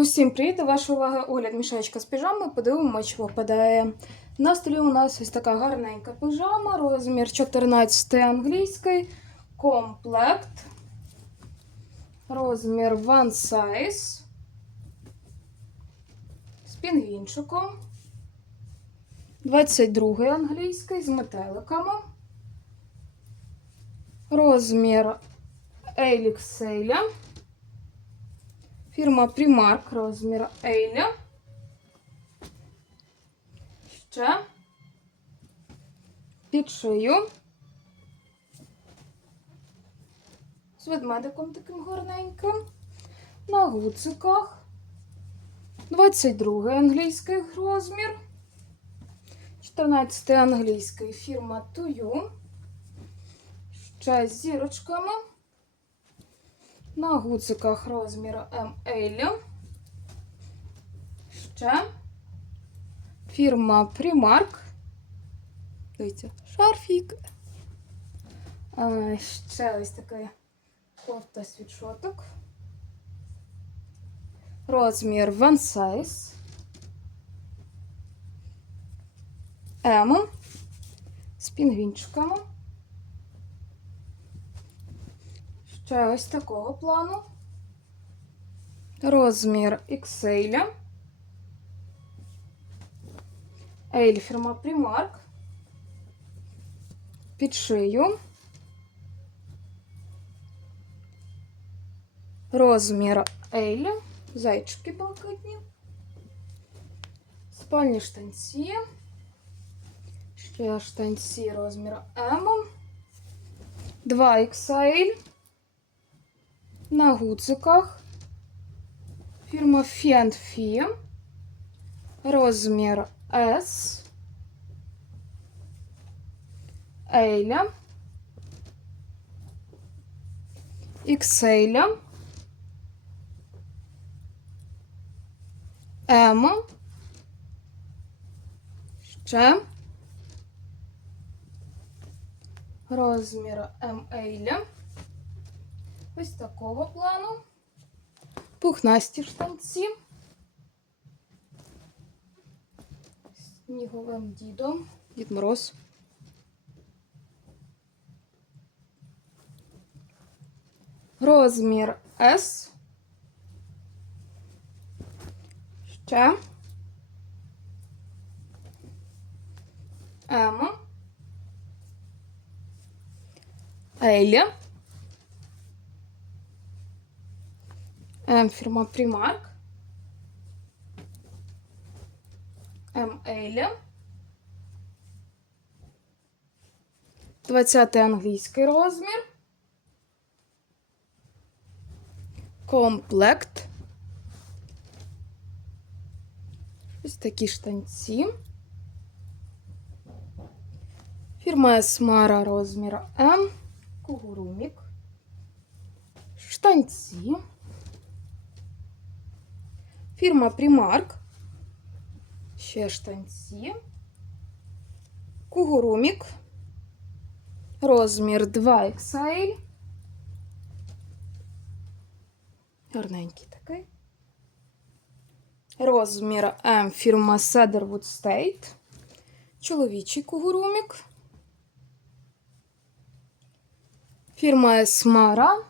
Усім привіт! До вашої уваги огляд мішечка з піжами. Подивимося, що випадає. На столі у нас ось така гарненька піжама, розмір 14 англійський, комплект, розмір one size, з пінгвінчиком, 22 англійський з метеликами, розмір Еліксейля. Фірма Primark розмір Ейля. Ще під шию. З ведмедиком таким гарненьким. На гуциках. 22 англійський розмір. 14 англійський фірма Тую. Ще з зірочками. На гуциках розміру ML. Ще фірма Primark. Дивіться, шарфік. А, ще ось такий кофта світшоток. Розмір one size. M. З пінгвінчиками. Ще ось такого плану. Розмір XL. Ейль фірма Primark. Під шию. Розмір Ейль. Зайчики блакитні. Спальні штанці. Ще штанці розміру М. 2 XL На гуциках. Фірма Фі. Розмір S. Ейля. Іксейля. М. Ще. Розмір М Ейля. Ось такого плану. Пухнасті штанці. Сніговим дідом. Дід Мороз. Розмір S. Ще. М. Еля. Фірма Primark. М Еля. 20 англійський розмір. Комплект. Ось такі штанці. Фірма Есмара розмір М. Кугурумік. Штанці. Фірма Primark. Ще штанці. Кугурумік. Розмір 2 XL. Гарненький такий. Розмір М фірма Cedarwood State. Чоловічий кугурумік. Фірма Esmara.